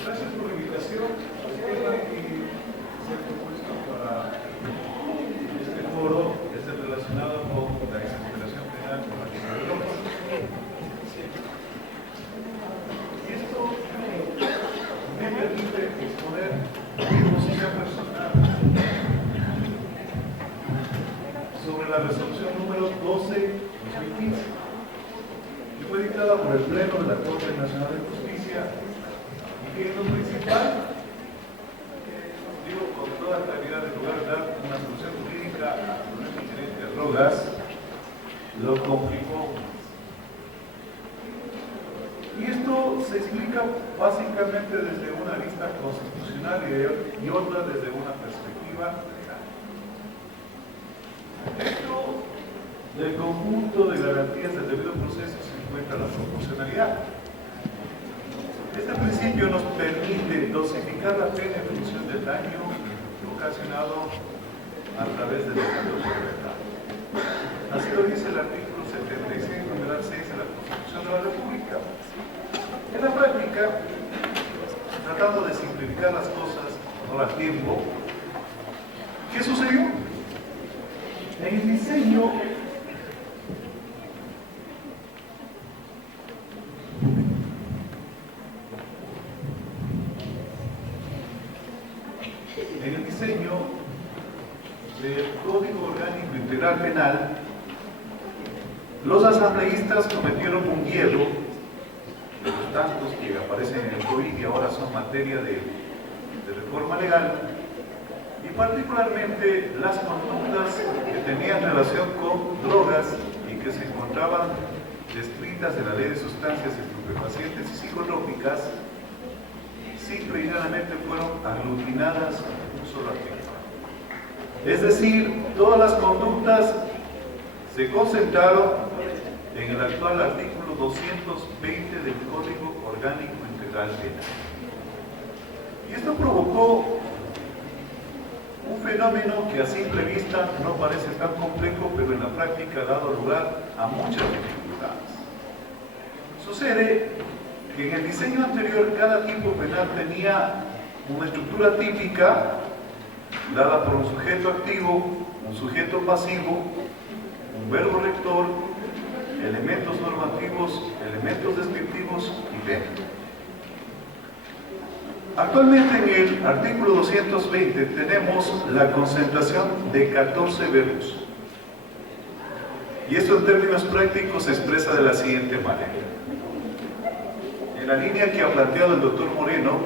Gracias por la invitación. El tema que se ha propuesto para este foro es el relacionado con la excarcelación penal con la Liga de Europa. Y esto me permite exponer mi posición personal sobre la resolución número 12/2015, que fue dictada por el Pleno de la Corte Nacional de Justicia. Y en lo principal, digo con toda claridad, en lugar de dar una solución jurídica al problema inherente a drogas, lo complicó. Y esto se explica básicamente desde una arista constitucional y otra desde una perspectiva legal. Dentro del conjunto de garantías del debido proceso se encuentra la proporcionalidad. Este principio nos permite dosificar la pena en función del daño ocasionado a través del delito de libertad. Así lo dice el artículo 76, numeral 6 de la Constitución de la República. En la práctica, tratando de simplificar las cosas, no las tiempo, ¿qué sucedió? En el diseño del Código Orgánico Integral Penal, los asambleístas cometieron un hielo de los tantos que aparecen en el COI y ahora son materia de reforma legal, y particularmente las conductas que tenían relación con drogas y que se encontraban descritas en la Ley de Sustancias Estupefacientes y Psicotrópicas, simple y llanamente fueron aglutinadas en un solo artículo. Es decir, todas las conductas se concentraron en el actual artículo 220 del Código Orgánico Integral Penal. Y esto provocó un fenómeno que a simple vista no parece tan complejo, pero en la práctica ha dado lugar a muchas dificultades. Sucede que en el diseño anterior cada tipo penal tenía una estructura típica dada por un sujeto activo, un sujeto pasivo, un verbo rector, elementos normativos, elementos descriptivos y pena. Actualmente en el artículo 220 tenemos la concentración de 14 verbos. Y esto en términos prácticos se expresa de la siguiente manera. En la línea que ha planteado el doctor Moreno,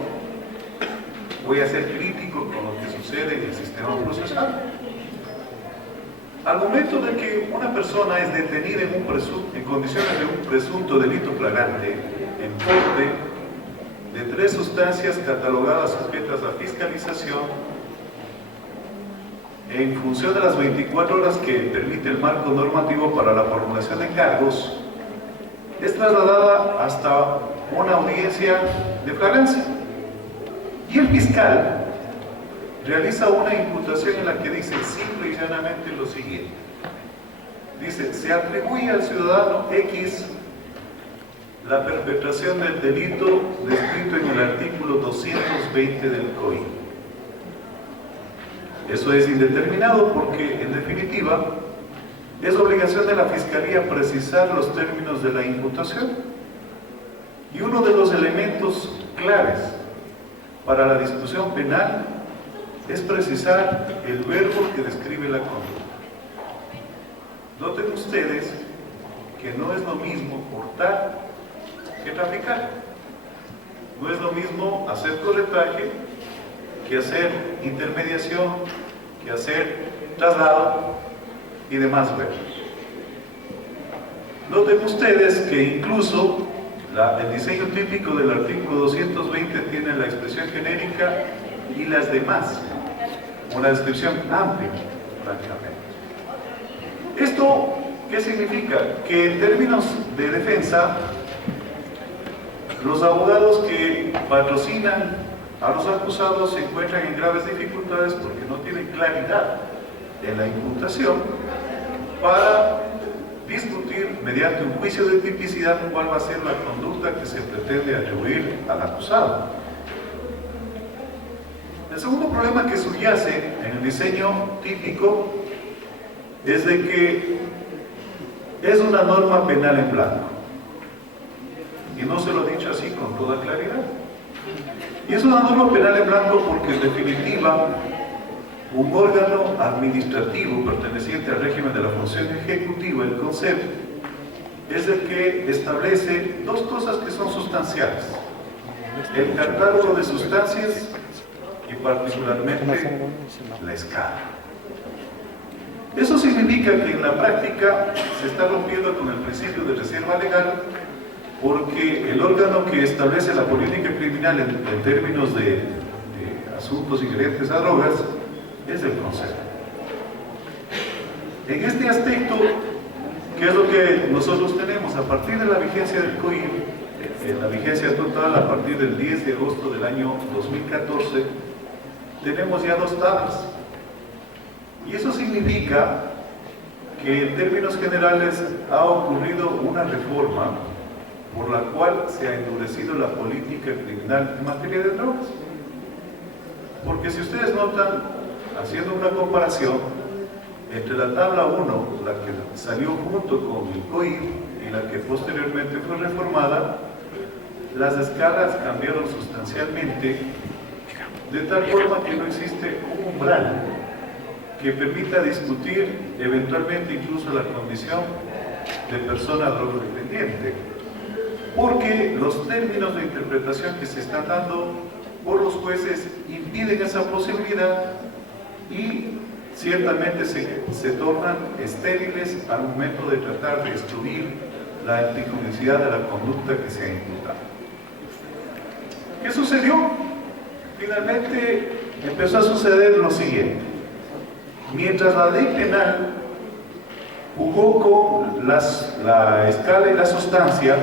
voy a ser crítico con lo que sucede en el sistema procesal. Al momento de que una persona es detenida en condiciones de un presunto delito flagrante, en porte de 3 sustancias catalogadas sujetas a fiscalización, en función de las 24 horas que permite el marco normativo para la formulación de cargos, es trasladada hasta una audiencia de flagrancia. Y el fiscal realiza una imputación en la que dice simple y llanamente lo siguiente. Dice, se atribuye al ciudadano X la perpetración del delito descrito en el artículo 220 del COI. Eso es indeterminado porque, en definitiva, es obligación de la Fiscalía precisar los términos de la imputación. Y uno de los elementos claves para la discusión penal es precisar el verbo que describe la conducta. Noten ustedes que no es lo mismo portar que traficar. No es lo mismo hacer corretaje que hacer intermediación, que hacer traslado y demás verbos. Noten ustedes que incluso el diseño típico del artículo 220 tiene la expresión genérica y las demás, una descripción amplia, prácticamente. ¿Esto qué significa? Que en términos de defensa, los abogados que patrocinan a los acusados se encuentran en graves dificultades porque no tienen claridad en la imputación para discutir mediante un juicio de tipicidad cuál va a ser la conducta que se pretende atribuir al acusado. El segundo problema que subyace en el diseño típico es de que es una norma penal en blanco. Y no se lo he dicho así con toda claridad. Y es una norma penal en blanco porque en definitiva un órgano administrativo perteneciente al régimen de la función ejecutiva, el CONSEP, es el que establece dos cosas que son sustanciales: el catálogo de sustancias y particularmente la escala. Eso significa que en la práctica se está rompiendo con el principio de reserva legal, porque el órgano que establece la política criminal en términos de asuntos inherentes a drogas es el Consejo. En este aspecto, ¿qué es lo que nosotros tenemos? A partir de la vigencia del COIR, la vigencia total a partir del 10 de agosto del año 2014, tenemos ya dos tablas. Y eso significa que en términos generales ha ocurrido una reforma por la cual se ha endurecido la política criminal en materia de drogas. Porque si ustedes notan, haciendo una comparación entre la tabla 1, la que salió junto con el COIR y la que posteriormente fue reformada, las escalas cambiaron sustancialmente, de tal forma que no existe un umbral que permita discutir eventualmente incluso la condición de persona drogodependiente, porque los términos de interpretación que se están dando por los jueces impiden esa posibilidad y ciertamente se tornan estériles al momento de tratar de excluir la antijudicialidad de la conducta que se ha imputado. ¿Qué sucedió? Finalmente empezó a suceder lo siguiente: mientras la ley penal jugó con la escala y la sustancia,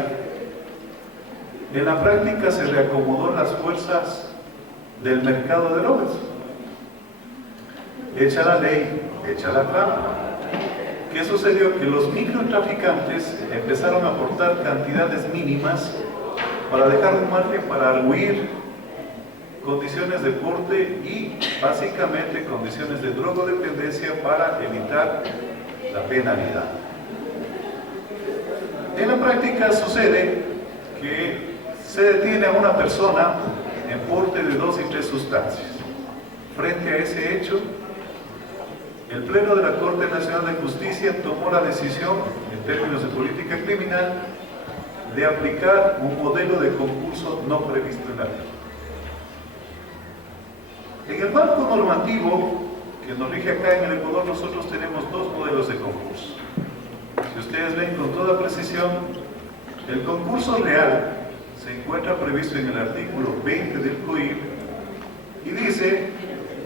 en la práctica se reacomodó las fuerzas del mercado de drogas. Hecha la ley, hecha la trampa. ¿Qué sucedió? Que los microtraficantes empezaron a aportar cantidades mínimas para dejar un margen para arguir condiciones de porte y básicamente condiciones de drogodependencia para evitar la penalidad. En la práctica sucede que se detiene a una persona en porte de 2 y 3 sustancias. Frente a ese hecho, el Pleno de la Corte Nacional de Justicia tomó la decisión, en términos de política criminal, de aplicar un modelo de concurso no previsto en la ley. En el marco normativo que nos rige acá en el Ecuador, nosotros tenemos dos modelos de concurso. Si ustedes ven con toda precisión, el concurso real se encuentra previsto en el artículo 20 del COIR y dice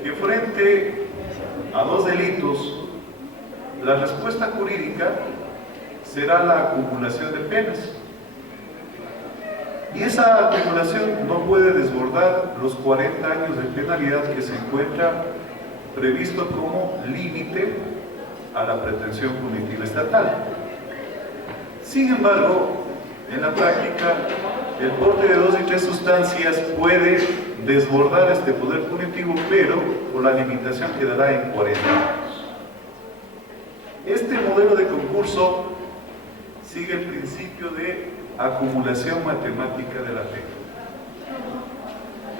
que frente a 2 delitos, la respuesta jurídica será la acumulación de penas. Y esa acumulación no puede desbordar los 40 años de penalidad que se encuentra previsto como límite a la pretensión punitiva estatal. Sin embargo, en la práctica, el porte de 2 y 3 sustancias puede desbordar este poder punitivo, pero por la limitación quedará en 40 años. Este modelo de concurso sigue el principio de acumulación matemática de la pena.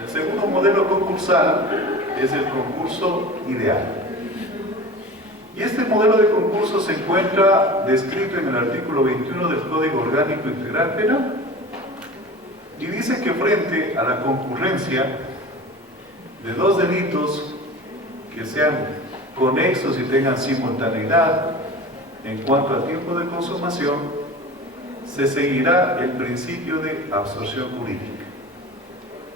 El segundo modelo concursal es el concurso ideal. Y este modelo de concurso se encuentra descrito en el artículo 21 del Código Orgánico Integral Penal y dice que frente a la concurrencia de 2 delitos que sean conexos y tengan simultaneidad en cuanto al tiempo de consumación, se seguirá el principio de absorción jurídica,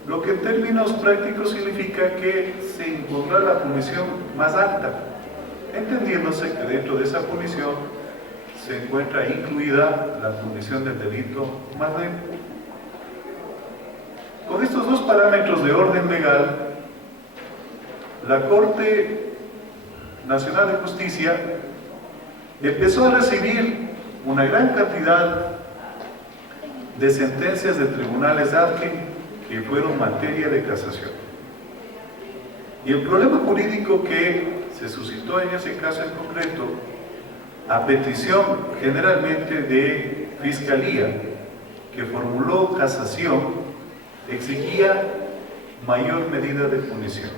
lo que en términos prácticos significa que se impondrá la punición más alta, entendiéndose que dentro de esa punición se encuentra incluida la punición del delito más leve. Con estos dos parámetros de orden legal, la Corte Nacional de Justicia empezó a recibir una gran cantidad de sentencias de tribunales ad hoc que fueron materia de casación. Y el problema jurídico que se suscitó en ese caso en concreto, a petición generalmente de Fiscalía, que formuló casación, exigía mayor medida de punición.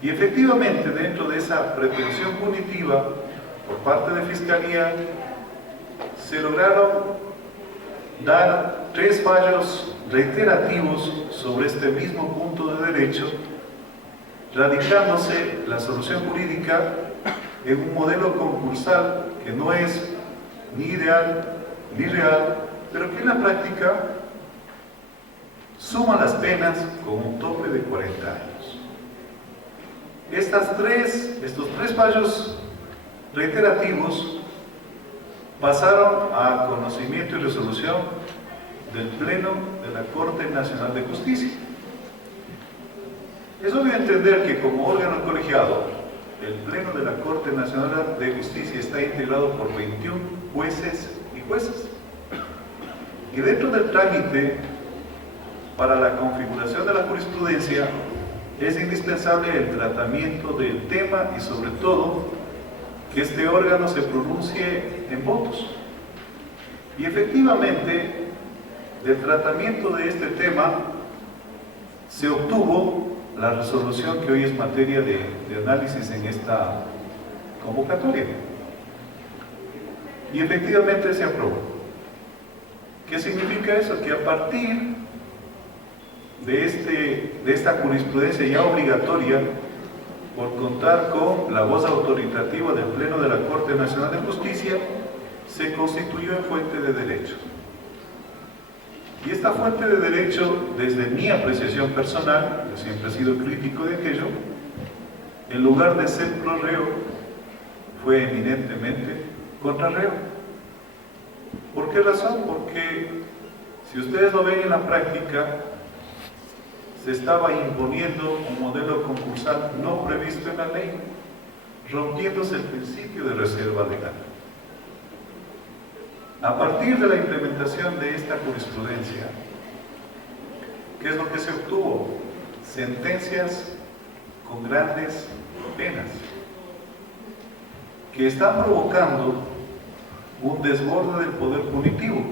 Y efectivamente, dentro de esa pretensión punitiva por parte de Fiscalía, se lograron dar 3 fallos reiterativos sobre este mismo punto de derecho, radicándose la solución jurídica en un modelo concursal que no es ni ideal ni real, pero que en la práctica suma las penas con un tope de 40 años. Estos tres fallos reiterativos pasaron a conocimiento y resolución del Pleno de la Corte Nacional de Justicia. Es obvio entender que como órgano colegiado, el Pleno de la Corte Nacional de Justicia está integrado por 21 jueces y juezas. Y dentro del trámite para la configuración de la jurisprudencia es indispensable el tratamiento del tema y sobre todo que este órgano se pronuncie en votos. Y efectivamente, del tratamiento de este tema se obtuvo la resolución que hoy es materia de análisis en esta convocatoria. Y efectivamente se aprobó. ¿Qué significa eso? Que a partir de esta jurisprudencia ya obligatoria, por contar con la voz autoritativa del Pleno de la Corte Nacional de Justicia, se constituyó en fuente de derecho. Y esta fuente de derecho, desde mi apreciación personal, yo siempre he sido crítico de aquello, en lugar de ser pro reo, fue eminentemente contra reo. ¿Por qué razón? Porque si ustedes lo ven en la práctica, se estaba imponiendo un modelo concursal no previsto en la ley, rompiéndose el principio de reserva legal. A partir de la implementación de esta jurisprudencia, ¿qué es lo que se obtuvo? Sentencias con grandes penas, que están provocando un desborde del poder punitivo,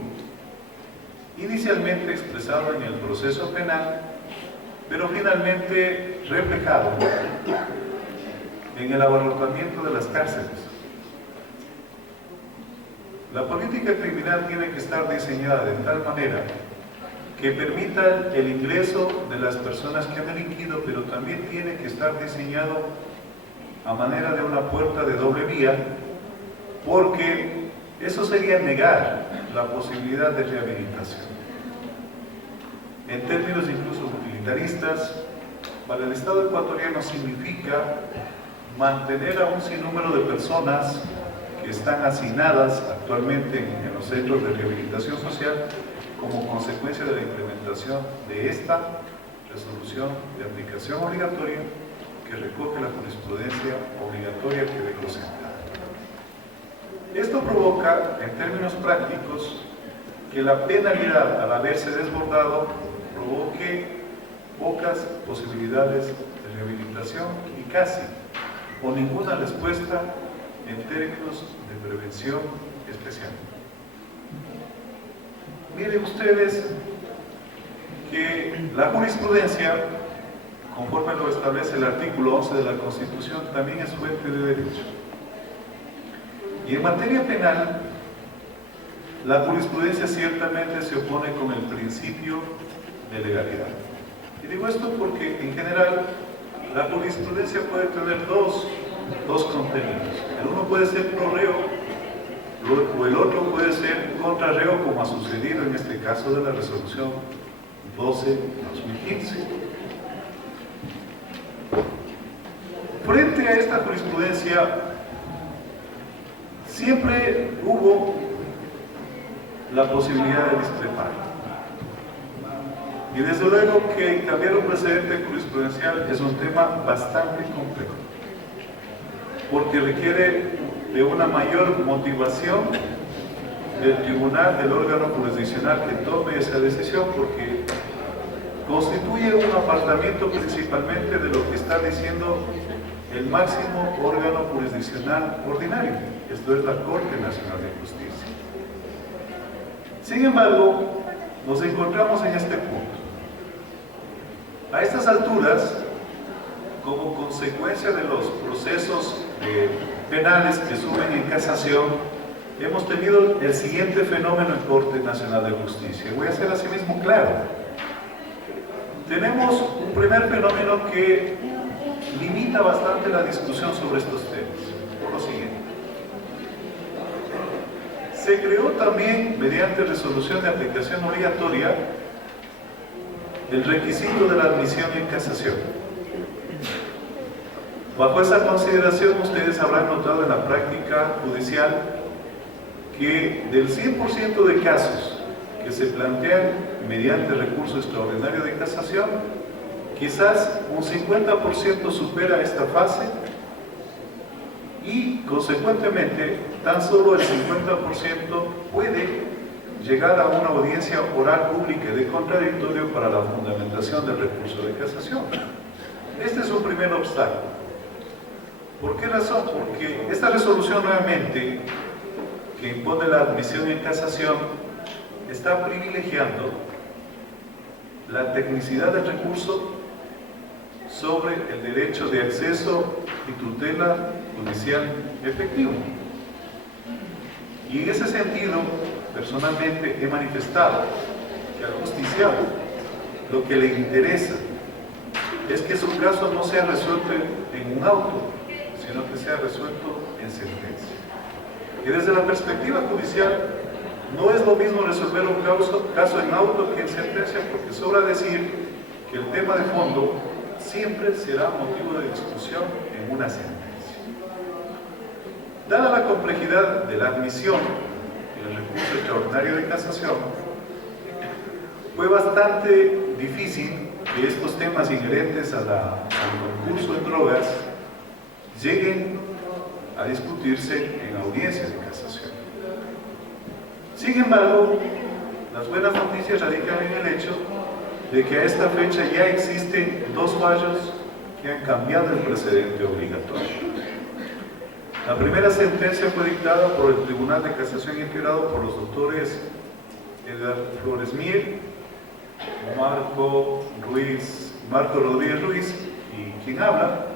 inicialmente expresado en el proceso penal, pero finalmente reflejado en el abarrotamiento de las cárceles. La política criminal tiene que estar diseñada de tal manera que permita el ingreso de las personas que han delinquido, pero también tiene que estar diseñado a manera de una puerta de doble vía, porque eso sería negar la posibilidad de rehabilitación. En términos incluso utilitaristas, para el Estado ecuatoriano significa mantener a un sinnúmero de personas que están hacinadas actualmente en los centros de rehabilitación social como consecuencia de la implementación de esta resolución de aplicación obligatoria que recoge la jurisprudencia obligatoria que dejó sentada. Esto provoca, en términos prácticos, que la penalidad, al haberse desbordado, provoque pocas posibilidades de rehabilitación y casi o ninguna respuesta en términos de prevención especial. Miren ustedes que la jurisprudencia, conforme lo establece el artículo 11 de la Constitución, también es fuente de derecho. Y en materia penal, la jurisprudencia ciertamente se opone con el principio de legalidad. Y digo esto porque, en general, la jurisprudencia puede tener dos contenidos. El uno puede ser pro reo, o el otro puede ser contra reo, como ha sucedido en este caso de la resolución 12/2015. Frente a esta jurisprudencia, siempre hubo la posibilidad de discrepar. Y desde luego que cambiar un precedente jurisprudencial es un tema bastante complejo, porque requiere de una mayor motivación del tribunal, del órgano jurisdiccional que tome esa decisión, porque constituye un apartamiento principalmente de lo que está diciendo el máximo órgano jurisdiccional ordinario, esto es la Corte Nacional de Justicia. Sin embargo, nos encontramos en este punto. A estas alturas, como consecuencia de los procesos penales que suben en casación, hemos tenido el siguiente fenómeno en Corte Nacional de Justicia. Voy a ser así mismo claro. Tenemos un primer fenómeno que limita bastante la discusión sobre estos temas, por lo siguiente. Se creó también, mediante resolución de aplicación obligatoria, el requisito de la admisión en casación. Bajo esa consideración, ustedes habrán notado en la práctica judicial que del 100% de casos que se plantean mediante recurso extraordinario de casación, quizás un 50% supera esta fase y, consecuentemente, tan solo el 50% puede llegar a una audiencia oral pública de contradictorio para la fundamentación del recurso de casación. Este es un primer obstáculo. ¿Por qué razón? Porque esta resolución nuevamente, que impone la admisión en casación, está privilegiando la tecnicidad del recurso sobre el derecho de acceso y tutela judicial efectivo. Y en ese sentido, personalmente he manifestado que al justiciado lo que le interesa es que su caso no sea resuelto en un auto, sino que sea resuelto en sentencia. Y desde la perspectiva judicial, no es lo mismo resolver un caso en auto que en sentencia, porque sobra decir que el tema de fondo siempre será motivo de discusión en una sentencia. Dada la complejidad de la admisión en el recurso extraordinario de casación, fue bastante difícil que estos temas inherentes al concurso en drogas lleguen a discutirse en audiencias de casación. Sin embargo, las buenas noticias radican en el hecho de que a esta fecha ya existen dos fallos que han cambiado el precedente obligatorio. La primera sentencia fue dictada por el Tribunal de Casación integrado por los doctores Edgar Flores Mier, Marco Rodríguez Ruiz y quien habla.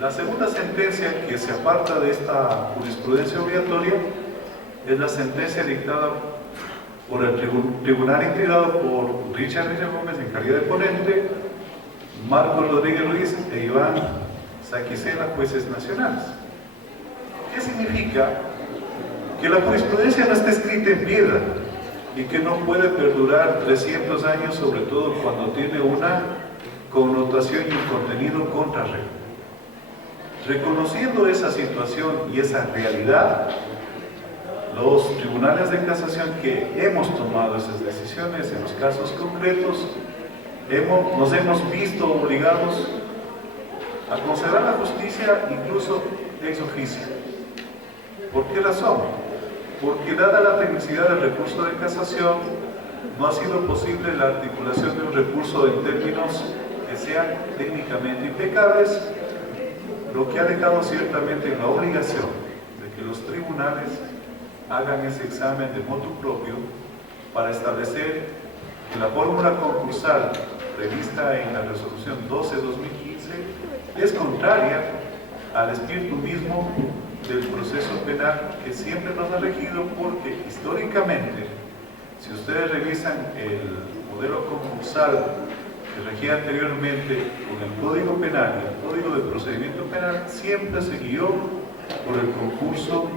La segunda sentencia que se aparta de esta jurisprudencia obligatoria es la sentencia dictada por el Tribunal integrado por Richard Gómez en calidad de ponente, Marco Rodríguez Ruiz e Iván Saquicela, jueces nacionales. ¿Qué significa? Que la jurisprudencia no está escrita en piedra y que no puede perdurar 300 años, sobre todo cuando tiene una connotación y un contenido contrarreloj. Reconociendo esa situación y esa realidad, los tribunales de casación que hemos tomado esas decisiones en los casos concretos, nos hemos visto obligados a considerar la justicia incluso ex oficio. ¿Por qué razón? Porque dada la tecnicidad del recurso de casación, no ha sido posible la articulación de un recurso en términos que sean técnicamente impecables, lo que ha dejado ciertamente en la obligación de que los tribunales hagan ese examen de motu propio para establecer que la fórmula concursal prevista en la resolución 12/2015 es contraria al espíritu mismo del proceso penal que siempre nos ha regido, porque históricamente, si ustedes revisan el modelo concursal que regía anteriormente con el Código Penal y el Código de Procedimiento Penal, siempre se guió por el concurso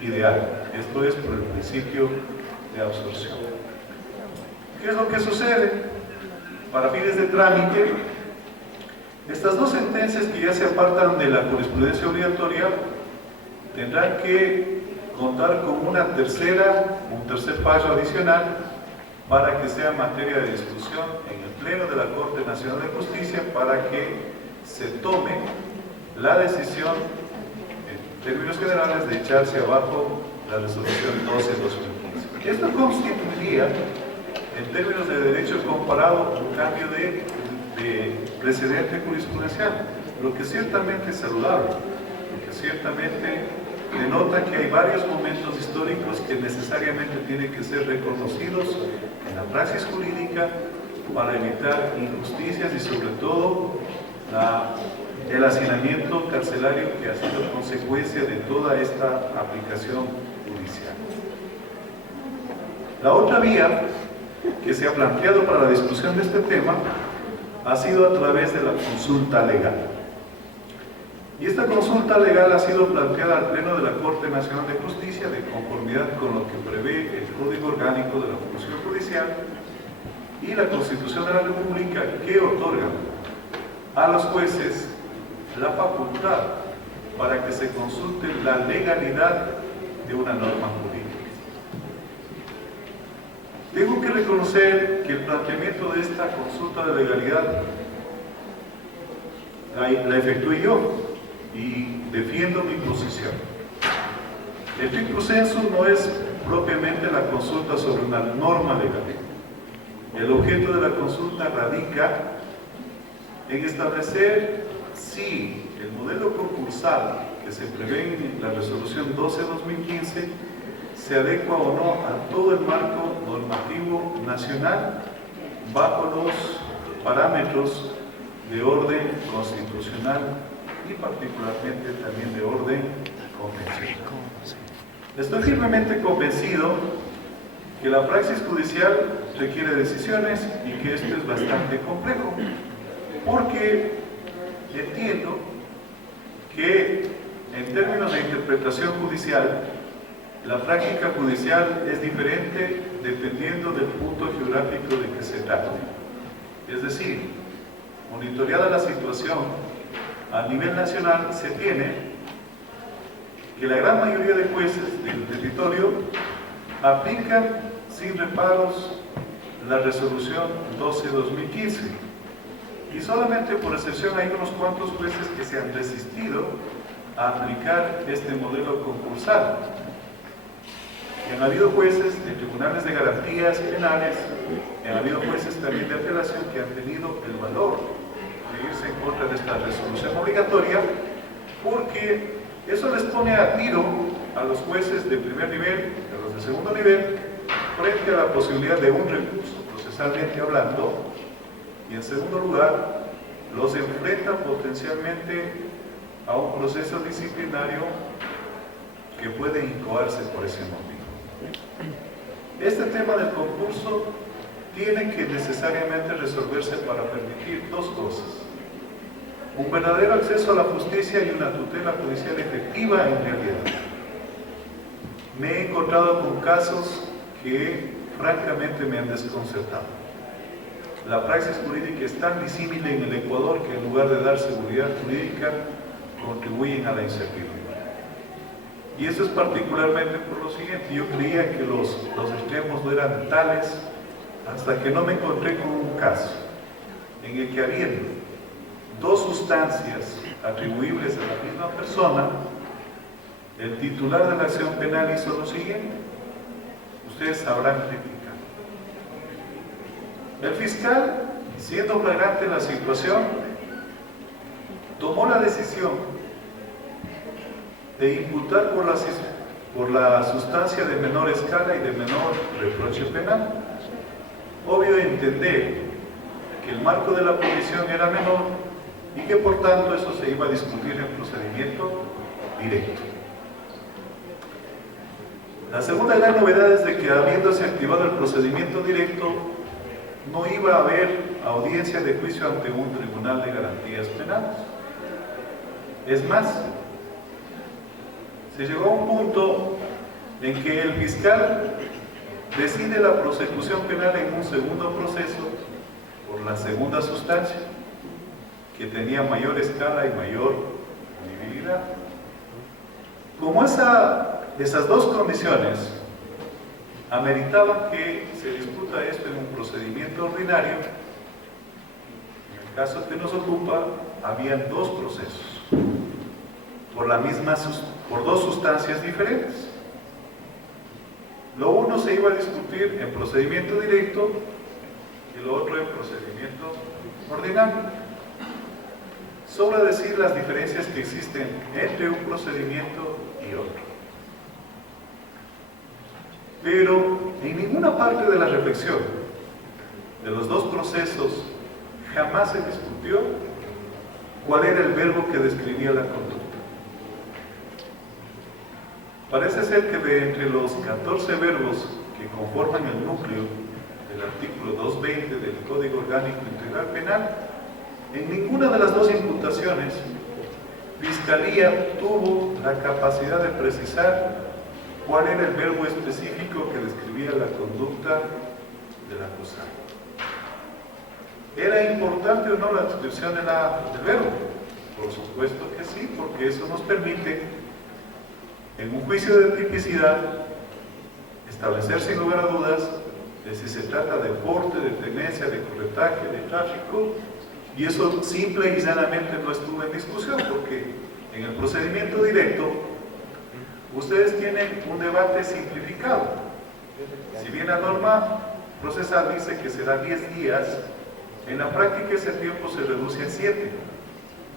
ideal, esto es por el principio de absorción. ¿Qué es lo que sucede? Para fines de trámite, estas dos sentencias que ya se apartan de la jurisprudencia obligatoria tendrán que contar con un tercer fallo adicional para que sea materia de discusión en el Pleno de la Corte Nacional de Justicia, para que se tome la decisión en términos generales de echarse abajo la resolución 12/2015. Esto constituiría en términos de derecho comparado, un cambio de precedente jurisprudencial, lo que ciertamente es saludable, lo que ciertamente denota que hay varios momentos históricos que necesariamente tienen que ser reconocidos en la praxis jurídica para evitar injusticias y sobre todo el hacinamiento carcelario que ha sido consecuencia de toda esta aplicación judicial. La otra vía que se ha planteado para la discusión de este tema ha sido a través de la consulta legal. Y esta consulta legal ha sido planteada al Pleno de la Corte Nacional de Justicia de conformidad con lo que prevé el Código Orgánico de la Función Judicial y la Constitución de la República, que otorgan a los jueces la facultad para que se consulte la legalidad de una norma jurídica. Tengo que reconocer que el planteamiento de esta consulta de legalidad la efectué yo y defiendo mi posición. El stricto sensu no es propiamente la consulta sobre una norma legal. El objeto de la consulta radica en establecer si el modelo concursal que se prevé en la resolución 12/2015 se adecua o no a todo el marco normativo nacional bajo los parámetros de orden constitucional y particularmente también de orden convencional. Estoy firmemente convencido que la praxis judicial requiere decisiones y que esto es bastante complejo, porque entiendo que en términos de interpretación judicial, la práctica judicial es diferente dependiendo del punto geográfico de que se trate. Es decir, monitoreada la situación a nivel nacional, se tiene que la gran mayoría de jueces del territorio aplican sin reparos la resolución 12/2015 y solamente por excepción hay unos cuantos jueces que se han resistido a aplicar este modelo concursal. Y han habido jueces de tribunales de garantías penales, han habido jueces también de apelación que han tenido el valor de irse en contra de esta resolución obligatoria, porque eso les pone a tiro a los jueces de primer nivel y a los de segundo nivel frente a la posibilidad de un recurso procesalmente hablando, y en segundo lugar los enfrenta potencialmente a un proceso disciplinario que puede incoarse por ese motivo. Este tema del concurso tiene que necesariamente resolverse para permitir dos cosas: un verdadero acceso a la justicia y una tutela judicial efectiva en realidad. Me he encontrado con casos que francamente me han desconcertado. La praxis jurídica es tan disímil en el Ecuador que en lugar de dar seguridad jurídica contribuyen a la incertidumbre. Y eso es particularmente por lo siguiente: yo creía que los extremos no eran tales hasta que no me encontré con un caso en el que, habiendo dos sustancias atribuibles a la misma persona, el titular de la acción penal hizo lo siguiente. Ustedes sabrán criticar. El fiscal, siendo flagrante la situación, tomó la decisión de imputar por la sustancia de menor escala y de menor reproche penal. Obvio de entender que el marco de la prohibición era menor y que por tanto eso se iba a discutir en procedimiento directo. La segunda gran novedad es de que, habiéndose activado el procedimiento directo, no iba a haber audiencia de juicio ante un tribunal de garantías penales. Es más, se llegó a un punto en que el fiscal decide la prosecución penal en un segundo proceso por la segunda sustancia, que tenía mayor escala y mayor punibilidad. Como esas dos condiciones ameritaban que se discuta esto en un procedimiento ordinario, en el caso que nos ocupa, habían dos procesos por dos sustancias diferentes. Lo uno se iba a discutir en procedimiento directo y lo otro en procedimiento ordinario. Sobra decir las diferencias que existen entre un procedimiento y otro. Pero en ninguna parte de la reflexión de los dos procesos jamás se discutió cuál era el verbo que describía la conducta. Parece ser que de entre los 14 verbos que conforman el núcleo del artículo 220 del Código Orgánico Integral Penal, en ninguna de las dos imputaciones Fiscalía tuvo la capacidad de precisar cuál era el verbo específico que describía la conducta del acusado. ¿Era importante o no la descripción del verbo? Por supuesto que sí, porque eso nos permite, en un juicio de tipicidad, establecer sin lugar a dudas de si se trata de porte, de tenencia, de corretaje, de tráfico, y eso simple y llanamente no estuvo en discusión, porque en el procedimiento directo ustedes tienen un debate simplificado. Si bien la norma procesal dice que será 10 días, en la práctica ese tiempo se reduce a 7,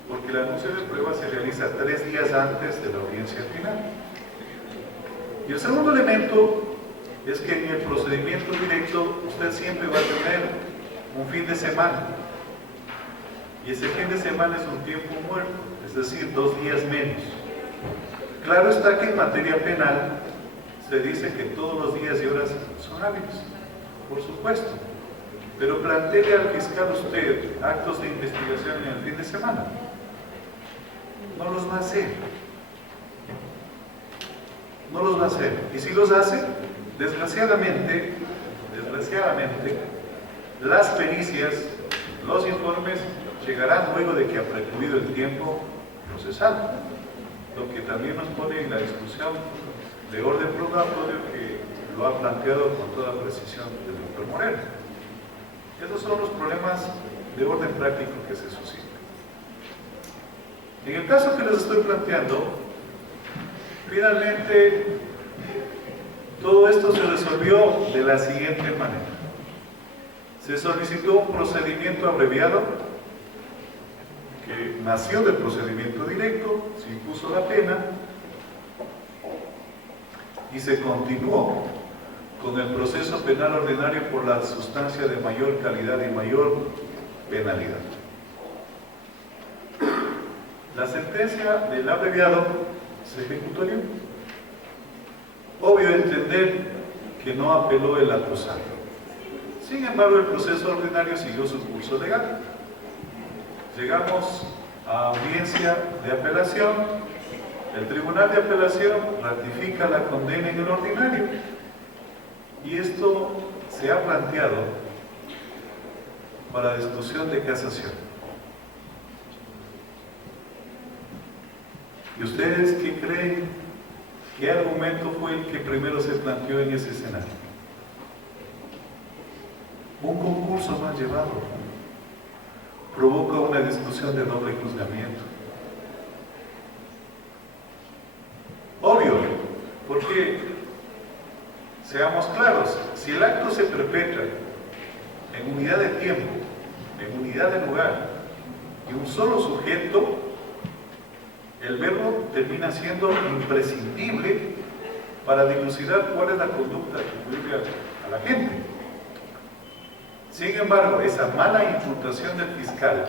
porque el anuncio de prueba se realiza 3 días antes de la audiencia final. Y el segundo elemento es que en el procedimiento directo usted siempre va a tener un fin de semana, y ese fin de semana es un tiempo muerto, es decir, 2 días menos. Claro está que en materia penal se dice que todos los días y horas son hábiles, por supuesto, pero planteele al fiscal usted actos de investigación en el fin de semana. No los va a hacer. No los va a hacer. Y si los hace, desgraciadamente, las pericias, los informes llegarán luego de que ha precluido el tiempo procesal, lo que también nos pone en la discusión de orden probatorio que lo ha planteado con toda precisión el doctor Moreno. Esos son los problemas de orden práctico que se suscitan. En el caso que les estoy planteando, finalmente todo esto se resolvió de la siguiente manera. Se solicitó un procedimiento abreviado que nació del procedimiento directo, se impuso la pena y se continuó con el proceso penal ordinario por la sustancia de mayor calidad y mayor penalidad. La sentencia del abreviado se ejecutó bien. Obvio entender que no apeló el acusado. Sin embargo, el proceso ordinario siguió su curso legal. Llegamos a audiencia de apelación. El Tribunal de Apelación ratifica la condena en el ordinario. Y esto se ha planteado para discusión de casación. ¿Y ustedes qué creen? ¿Qué argumento fue el que primero se planteó en ese escenario? Un concurso mal llevado provoca una discusión de doble juzgamiento. Obvio, porque, seamos claros, si el acto se perpetra en unidad de tiempo, en unidad de lugar y un solo sujeto, el verbo termina siendo imprescindible para dilucidar cuál es la conducta que incluye a la gente. Sin embargo, esa mala imputación del fiscal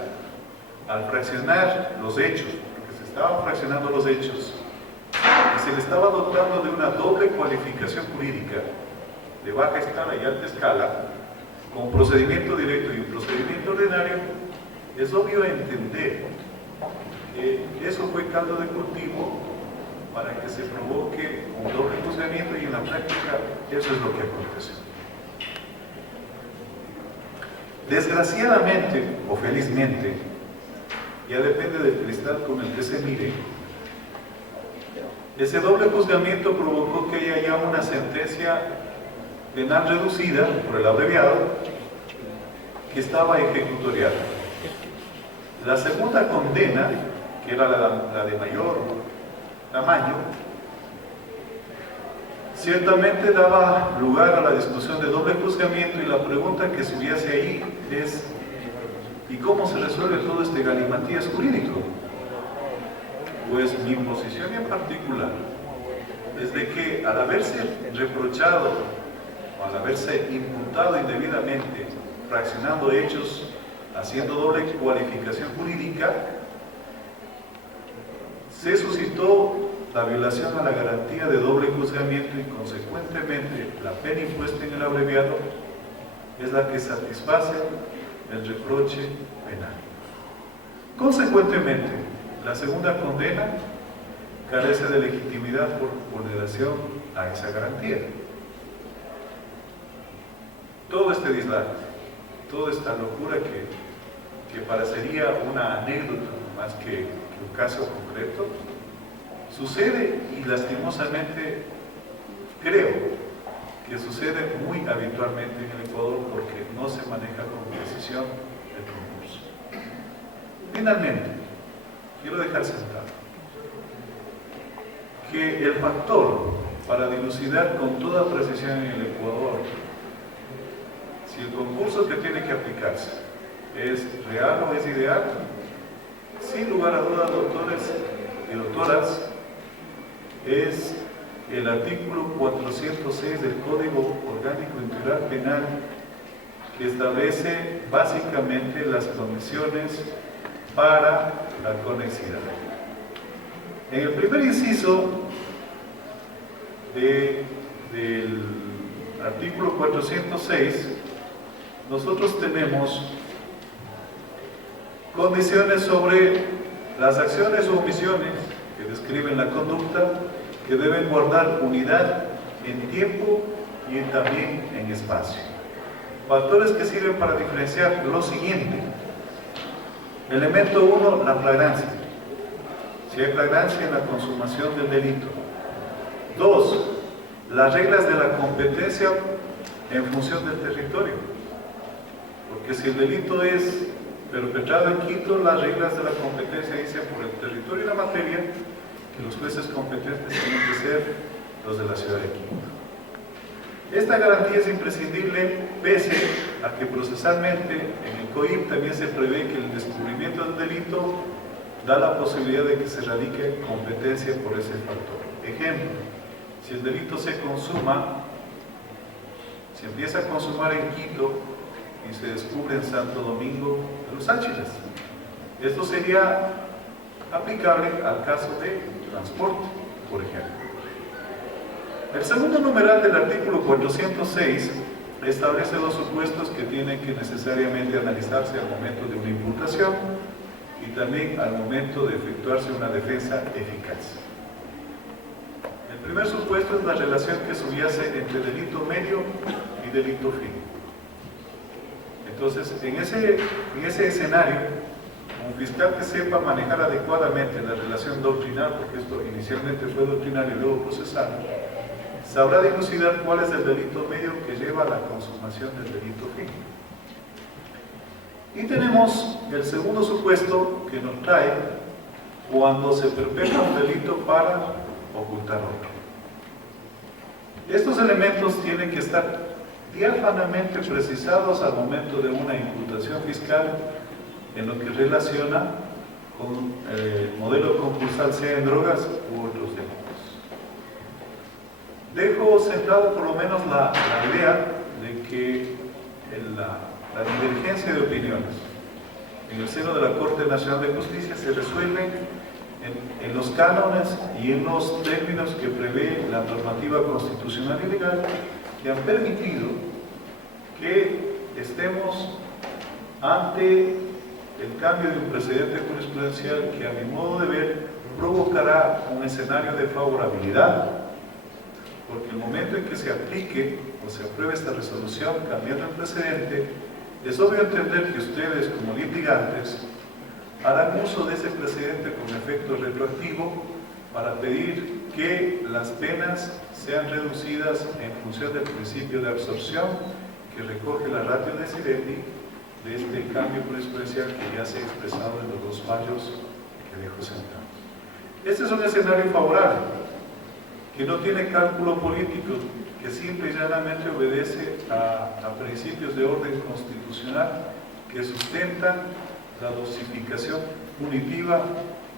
al fraccionar los hechos, porque se estaban fraccionando los hechos, y se le estaba dotando de una doble cualificación jurídica de baja escala y alta escala, con procedimiento directo y un procedimiento ordinario, es obvio entender que eso fue caldo de cultivo para que se provoque un doble juzgamiento, y en la práctica eso es lo que aconteció. Desgraciadamente o felizmente, ya depende del cristal con el que se mire, ese doble juzgamiento provocó que haya ya una sentencia penal reducida por el abreviado que estaba ejecutoriada. La segunda condena, que era la de mayor tamaño, ciertamente daba lugar a la discusión de doble juzgamiento, y la pregunta que subyace ahí es: ¿y cómo se resuelve todo este galimatías jurídico? Pues mi posición en particular es de que al haberse reprochado o al haberse imputado indebidamente, fraccionando hechos, haciendo doble cualificación jurídica, se suscitó la violación a la garantía de doble juzgamiento, y consecuentemente la pena impuesta en el abreviado es la que satisface el reproche penal. Consecuentemente, la segunda condena carece de legitimidad por vulneración a esa garantía. Todo este dislate, toda esta locura que parecería una anécdota más que un caso concreto, sucede, y lastimosamente creo que sucede muy habitualmente en el Ecuador, porque no se maneja con precisión el concurso. Finalmente, quiero dejar sentado que el factor para dilucidar con toda precisión en el Ecuador si el concurso que tiene que aplicarse es real o es ideal, sin lugar a dudas, doctores y doctoras, es el artículo 406 del Código Orgánico Integral Penal, que establece básicamente las condiciones para la conexidad. En el primer inciso del artículo 406, nosotros tenemos condiciones sobre las acciones o omisiones que describen la conducta, que deben guardar unidad en tiempo y también en espacio. Factores que sirven para diferenciar lo siguiente. Elemento 1, la flagrancia. Si hay flagrancia en la consumación del delito. 2, las reglas de la competencia en función del territorio. Porque si el delito es perpetrado en Quito, las reglas de la competencia dicen por el territorio y la materia que los jueces competentes tienen que ser los de la ciudad de Quito. Esta garantía es imprescindible pese a que procesalmente en el COIP también se prevé que el descubrimiento del delito da la posibilidad de que se radique competencia por ese factor. Ejemplo, si el delito se empieza a consumar en Quito y se descubre en Santo Domingo de los Áchilas, esto sería aplicable al caso de transporte, por ejemplo. El segundo numeral del artículo 406 establece los supuestos que tienen que necesariamente analizarse al momento de una imputación y también al momento de efectuarse una defensa eficaz. El primer supuesto es la relación que subyace entre delito medio y delito fin. Entonces, en ese escenario, un fiscal que sepa manejar adecuadamente la relación doctrinal, porque esto inicialmente fue doctrinal y luego procesal, sabrá dilucidar cuál es el delito medio que lleva a la consumación del delito fin. Y tenemos el segundo supuesto que nos trae cuando se perpetra un delito para ocultar otro. Estos elementos tienen que estar diáfanamente precisados al momento de una imputación fiscal en lo que relaciona con el modelo concursal, sea en drogas u otros delitos. Dejo sentado por lo menos la idea de que la divergencia de opiniones en el seno de la Corte Nacional de Justicia se resuelve en los cánones y en los términos que prevé la normativa constitucional y legal, que han permitido que estemos ante el cambio de un precedente jurisprudencial que, a mi modo de ver, provocará un escenario de favorabilidad, porque el momento en que se aplique o se apruebe esta resolución cambiando el precedente, es obvio entender que ustedes, como litigantes, harán uso de ese precedente con efecto retroactivo para pedir que las penas sean reducidas en función del principio de absorción que recoge la ratio decidendi de este cambio jurisprudencial que ya se ha expresado en los dos fallos que dejo sentados. Este es un escenario favorable. que no tiene cálculo político, que simple y llanamente obedece a principios de orden constitucional que sustentan la dosificación punitiva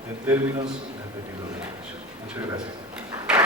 en términos del delito de derechos. Muchas gracias.